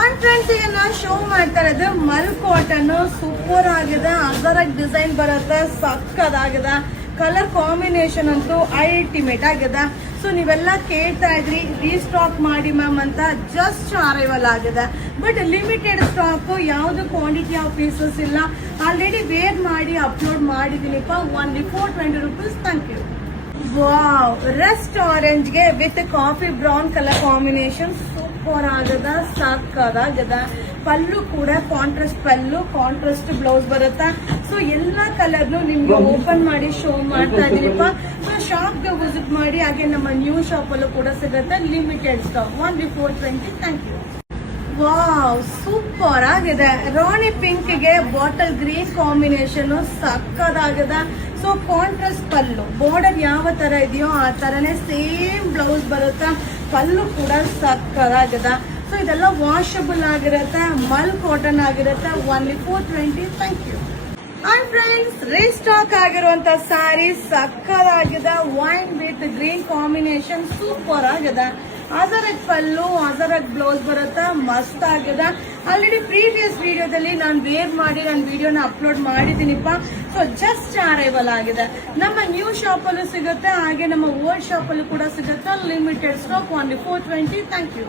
And friends, ಈಗ ನಾನು show ಮಾಡ್ತಾ ಇರೋದು ಮಲ್ ಕಾಟನ್. ಸೂಪರ್ ಆಗಿದೆ, ಅದರಾಗ ಡಿಸೈನ್ ಬರುತ್ತೆ, ಸಕ್ಕದಾಗಿದೆ. ಕಲರ್ ಕಾಂಬಿನೇಷನ್ ಅಂತೂ ಅಲ್ಟಿಮೇಟ್ ಆಗಿದೆ. ಸೊ ನೀವೆಲ್ಲ ಕೇಳ್ತಾ ಇದ್ರಿ ರೀಸ್ಟಾಕ್ ಮಾಡಿ ಮ್ಯಾಮ್ ಅಂತ. ಜಸ್ಟ್ ಅರೈವಲ್ ಆಗಿದೆ, ಬಟ್ ಲಿಮಿಟೆಡ್ ಸ್ಟಾಕ್. ಯಾವ್ದು ಕ್ವಾಂಟಿಟಿ ಆಫ್ ಪೀಸಸ್ ಇಲ್ಲ. ಆಲ್ರೆಡಿ ವೇರ್ ಮಾಡಿ ಅಪ್ಲೋಡ್ ಮಾಡಿದೀನಿಪ್ಪ. Only 420 rupees. Thank you. Wow, rust ಆರೆಂಜ್ಗೆ with coffee brown colour combination super ಆಗದ, ಸಾಕಾಗದ. ಪಲ್ಲು ಕೂಡ ಕಾಂಟ್ರಾಸ್ಟ್ ಪಲ್ಲು, ಕಾಂಟ್ರಾಸ್ಟ್ ಬ್ಲೌಸ್ ಬರುತ್ತಾ. ಸೊ ಎಲ್ಲಾ ಕಲರ್ನು ನಿಮ್ಗೆ ಓಪನ್ ಮಾಡಿ ಶೋ ಮಾಡ್ತಾ ಇದೀನಿಪ್ಪ. ಸೊ ಶಾಪ್ಗೆ ವಿಸಿಟ್ ಮಾಡಿ. ಹಾಗೆ ನಮ್ಮ ನ್ಯೂ ಶಾಪ್ ಅಲ್ಲೂ ಕೂಡ ಸಿಗುತ್ತೆ. Limited stock. Only 420. Thank you. Wow, super ಆಗಿದೆ. ರಾಣಿ ಪಿಂಕ್ ಗೆ ಬಾಟಲ್ ಗ್ರೀನ್ ಕಾಂಬಿನೇಷನ್ ಸಕ್ಕದಾಗಿದೆ. ಸೊ ಕಾಂಟ್ರಾಸ್ಟ್ ಪಲ್ಲು, ಬಾರ್ಡರ್ ಯಾವ ತರ ಇದೆಯೋ ಆ ತರನೇ ಸೇಮ್ ಬ್ಲೌಸ್ ಬರುತ್ತೆ. ಪಲ್ಲು ಕೂಡ ಸಕ್ಕದಾಗಿದೆ. ಸೊ ಇದೆಲ್ಲ ವಾಷಬಲ್ ಆಗಿರುತ್ತೆ, ಮಲ್ ಕಾಟನ್ ಆಗಿರುತ್ತೆ. Only 420. Thank you. And friends, restock ಆಗಿರುವಂತ ಸ್ಯಾರಿ ಸಕ್ಕದಾಗಿದೆ. Wine with green combination super ಆಗಿದೆ. ಅದರಗ್ ಪಲ್ಲು, ಅದರಗ್ ಬ್ಲೌಸ್ ಬರುತ್ತೆ, ಮಸ್ತ್ ಆಗಿದೆ. ಆಲ್ರೆಡಿ ಪ್ರೀವಿಯಸ್ ವಿಡಿಯೋದಲ್ಲಿ ನಾನು ವೇರ್ ಮಾಡಿ ನನ್ನ ವಿಡಿಯೋನ ಅಪ್ಲೋಡ್ ಮಾಡಿದೀನಿಪ್ಪ. ಸೊ ಜಸ್ಟ್ ಅರೈವಲ್ ಆಗಿದೆ. ನಮ್ಮ ನ್ಯೂ ಶಾಪ್ ಅಲ್ಲೂ ಸಿಗುತ್ತೆ, ಹಾಗೆ ನಮ್ಮ ಓಲ್ಡ್ ಶಾಪ್ ಅಲ್ಲೂ ಕೂಡ ಸಿಗುತ್ತೆ. Limited stock. Only 420. Thank you.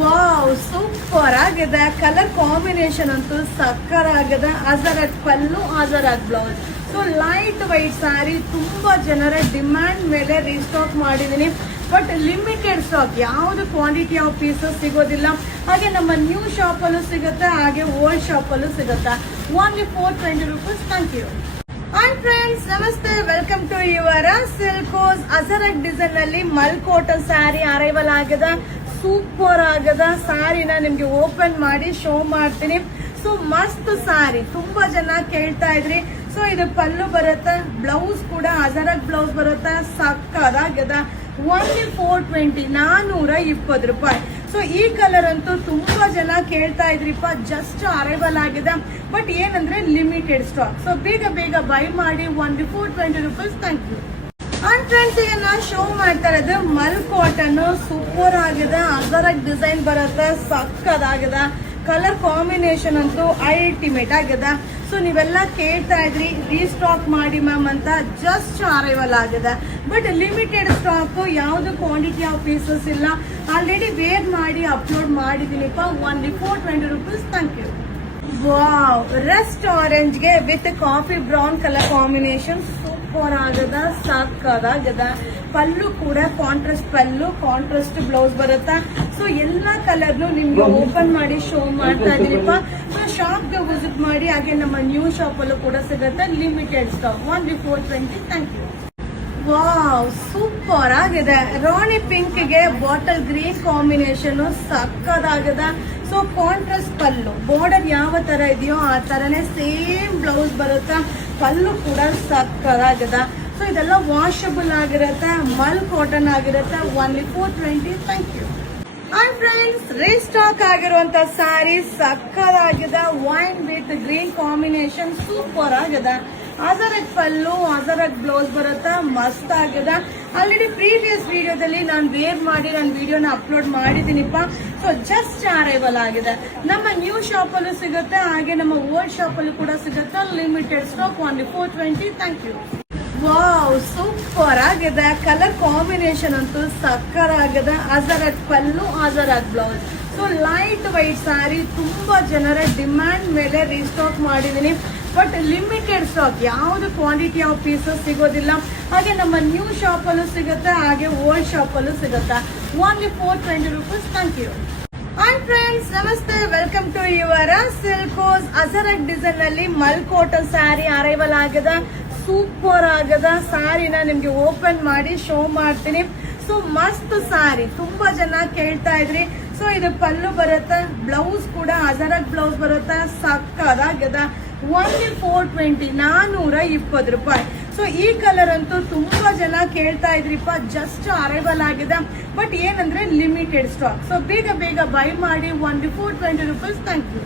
Wow, super ಆಗಿದೆ. ಕಲರ್ ಕಾಂಬಿನೇಷನ್ ಅಂತೂ ಸಕ್ಕರ್ ಆಗಿದೆ. ಅದರಗ್ ಪಲ್ಲು, ಅದರಗ್ blouse. So light white sari ತುಂಬಾ ಜನರ ಡಿಮ್ಯಾಂಡ್ ಮೇಲೆ ರೀಸ್ಟಾಕ್ ಮಾಡಿದೀನಿ. ಬಟ್ ಲಿಮಿಟೆಡ್ ಸ್ಟಾಕ್, ಯಾವ್ದು ಕ್ವಾಂಟಿಟಿ ಆಫ್ ಪೀಸಸ್ ಸಿಗೋದಿಲ್ಲ. ಹಾಗೆ ನಮ್ಮ ನ್ಯೂ ಶಾಪ್ ಅಲ್ಲೂ ಸಿಗುತ್ತೆ, ಹಾಗೆ ಓಲ್ಡ್ ಶಾಪ್ ಅಲ್ಲೂ ಸಿಗುತ್ತೆ. Only 420 rupees. Thank you. And friends, namaste, welcome to your Silkos. Ajrakh design ಅಲ್ಲಿ ಮಲ್ ಕಾಟನ್ ಸ್ಯಾರಿ ಅರೈವಲ್ ಆಗಿದೆ. ಸೂಪರ್ ಆಗದ ಸ್ಯಾರಿನ ನಿಮ್ಗೆ ಓಪನ್ ಮಾಡಿ ಶೋ ಮಾಡ್ತೀನಿ. ಸೊ ಮಸ್ತ್ ಸ್ಯಾರಿ, ತುಂಬಾ ಜನ ಕೇಳ್ತಾ ಇದ್ರಿ. ಸೊ ಇದು ಪಲ್ಲು ಬರುತ್ತೆ, ಬ್ಲೌಸ್ ಕೂಡ ಅಜರಕ್ ಬ್ಲೌಸ್ ಬರುತ್ತೆ, ಸಕ್ಕದಾಗದ. ಓನ್ಲಿ 420, 420 ರೂಪಾಯಿ. ಸೊ ಈ ಕಲರ್ ಅಂತೂ ತುಂಬಾ ಜನ ಕೇಳ್ತಾ ಇದ್ರಿಪ್ಪ. ಜಸ್ಟ್ ಅರೈವಲ್ ಆಗಿದೆ, ಬಟ್ ಏನಂದ್ರೆ ಲಿಮಿಟೆಡ್ ಸ್ಟಾಕ್. ಸೊ ಬೇಗ ಬೇಗ ಬೈ ಮಾಡಿ. Only 420 rupees. Thank you. And friends, ಈಗ ನಾನು ಶೋ ಮಾಡ್ತಾ ಇರೋದು ಮಲ್ ಕಾಟನ್. ಸೂಪರ್ ಆಗಿದೆ, ಅದರಾಗ ಡಿಸೈನ್ ಬರುತ್ತೆ, ಸಕ್ಕದಾಗಿದೆ. ಕಲರ್ ಕಾಂಬಿನೇಷನ್ ಅಂತೂ ಅಲ್ಟಿಮೇಟ್ ಆಗಿದೆ. ಸೊ ನೀವೆಲ್ಲ ಕೇಳ್ತಾ ಇದ್ರಿ ರೀಸ್ಟಾಕ್ ಮಾಡಿ ಮ್ಯಾಮ್ ಅಂತ. ಜಸ್ಟ್ ಅರೈವಲ್ ಆಗಿದೆ, ಬಟ್ ಲಿಮಿಟೆಡ್ ಸ್ಟಾಕ್. ಯಾವ್ದು ಕ್ವಾಂಟಿಟಿ ಆಫ್ ಪೀಸಸ್ ಇಲ್ಲ. ಆಲ್ರೆಡಿ ವೇರ್ ಮಾಡಿ ಅಪ್ಲೋಡ್ ಮಾಡಿದೀನಿಪ್ಪ. Only 420 rupees. Thank you. Wow, rust ಆರೆಂಜ್ಗೆ with coffee brown colour combination super ಆಗದ, ಸಾಕಾಗದ. ಪಲ್ಲು ಕೂಡ ಕಾಂಟ್ರಾಸ್ಟ್ ಪಲ್ಲು, ಕಾಂಟ್ರಾಸ್ಟ್ ಬ್ಲೌಸ್ ಬರುತ್ತಾ. ಸೊ ಎಲ್ಲಾ ಕಲರ್ನು ನಿಮ್ಗೆ ಓಪನ್ ಮಾಡಿ ಶೋ ಮಾಡ್ತಾ ಇದೀನಿಪ್ಪ. ಸೊ ಶಾಪ್ಗೆ ವಿಸಿಟ್ ಮಾಡಿ. ಹಾಗೆ ನಮ್ಮ ನ್ಯೂ ಶಾಪ್ ಅಲ್ಲೂ ಕೂಡ ಸಿಗುತ್ತೆ. Limited stock. Only 420. Thank you. Wow, super ಆಗಿದೆ. ರಾಣಿ ಪಿಂಕ್ ಗೆ ಬಾಟಲ್ ಗ್ರೀನ್ ಕಾಂಬಿನೇಷನ್ ಸಕ್ಕದಾಗಿದೆ. ಸೊ ಕಾಂಟ್ರಾಸ್ಟ್ ಪಲ್ಲು, ಬಾರ್ಡರ್ ಯಾವ ತರ ಇದೆಯೋ ಆ ತರನೇ ಸೇಮ್ ಬ್ಲೌಸ್ ಬರುತ್ತೆ. ಪಲ್ಲು ಕೂಡ ಸಕ್ಕದಾಗಿದೆ. ಸೊ ಇದೆಲ್ಲ ವಾಷಬಲ್ ಆಗಿರುತ್ತೆ, ಮಲ್ ಕಾಟನ್ ಆಗಿರುತ್ತೆ. Only 420. Thank you. And friends, restock ಆಗಿರುವಂತ ಸ್ಯಾರಿ ಸಕ್ಕದಾಗಿದೆ. Wine with green combination super ಆಗಿದೆ. ಅದರಗ್ ಪಲ್ಲು, ಅದರಗ್ ಬ್ಲೌಸ್ ಬರುತ್ತೆ, ಮಸ್ತ್ ಆಗಿದೆ. ಆಲ್ರೆಡಿ ಪ್ರೀವಿಯಸ್ ವಿಡಿಯೋದಲ್ಲಿ ನಾನು ವೇರ್ ಮಾಡಿ ನನ್ನ ವಿಡಿಯೋನ ಅಪ್ಲೋಡ್ ಮಾಡಿದೀನಿಪ್ಪ. ಸೊ ಜಸ್ಟ್ ಅರೈವಲ್ ಆಗಿದೆ. ನಮ್ಮ ನ್ಯೂ ಶಾಪ್ ಅಲ್ಲೂ ಸಿಗುತ್ತೆ, ಹಾಗೆ ನಮ್ಮ ಓಲ್ಡ್ ಶಾಪ್ ಅಲ್ಲೂ ಕೂಡ ಸಿಗುತ್ತೆ. Limited stock. Only 420. Thank you. Wow, super ಆಗಿದೆ. ಕಲರ್ ಕಾಂಬಿನೇಷನ್ ಅಂತೂ ಸಕ್ಕರ್ ಆಗಿದೆ. ಅದರಗ್ ಪಲ್ಲು, ಅದರಗ್ blouse. So light white sari ತುಂಬಾ ಜನರ ಡಿಮ್ಯಾಂಡ್ ಮೇಲೆ ರೀಸ್ಟಾಕ್ ಮಾಡಿದೀನಿ. ಬಟ್ ಲಿಮಿಟೆಡ್ ಸ್ಟಾಕ್, ಯಾವ್ದು ಕ್ವಾಂಟಿಟಿ ಆಫ್ ಪೀಸಸ್ ಸಿಗೋದಿಲ್ಲ. ಹಾಗೆ ನಮ್ಮ ನ್ಯೂ ಶಾಪ್ ಅಲ್ಲೂ ಸಿಗುತ್ತೆ, ಹಾಗೆ ಓಲ್ಡ್ ಶಾಪ್ ಅಲ್ಲೂ ಸಿಗುತ್ತೆ. Only 420 rupees. Thank you. And friends, namaste, welcome to your Silkos. Ajrakh design ಅಲ್ಲಿ ಮಲ್ ಕಾಟನ್ ಸ್ಯಾರಿ ಅರೈವಲ್ ಆಗಿದೆ. ಸೂಪರ್ ಆಗದ ಸ್ಯಾರಿನ ನಿಮ್ಗೆ ಓಪನ್ ಮಾಡಿ ಶೋ ಮಾಡ್ತೀನಿ. ಸೊ ಮಸ್ತ್ ಸ್ಯಾರಿ, ತುಂಬಾ ಜನ ಕೇಳ್ತಾ ಇದ್ರಿ. ಸೊ ಇದು ಪಲ್ಲು ಬರುತ್ತೆ, ಬ್ಲೌಸ್ ಕೂಡ ಅದರಗ್ ಬ್ಲೌಸ್ ಬರುತ್ತೆ, ಸಕ್ಕದಾಗದ. ಓನ್ಲಿ 420, 420 ರೂಪಾಯಿ. ಸೊ ಈ ಕಲರ್ ಅಂತೂ ತುಂಬಾ ಜನ ಕೇಳ್ತಾ ಇದ್ರಿಪ್ಪ. ಜಸ್ಟ್ ಅರೈವಲ್ ಆಗಿದೆ, ಬಟ್ ಏನಂದ್ರೆ ಲಿಮಿಟೆಡ್ ಸ್ಟಾಕ್. ಸೊ ಬೇಗ ಬೇಗ ಬೈ ಮಾಡಿ. Only 420 rupees. Thank you.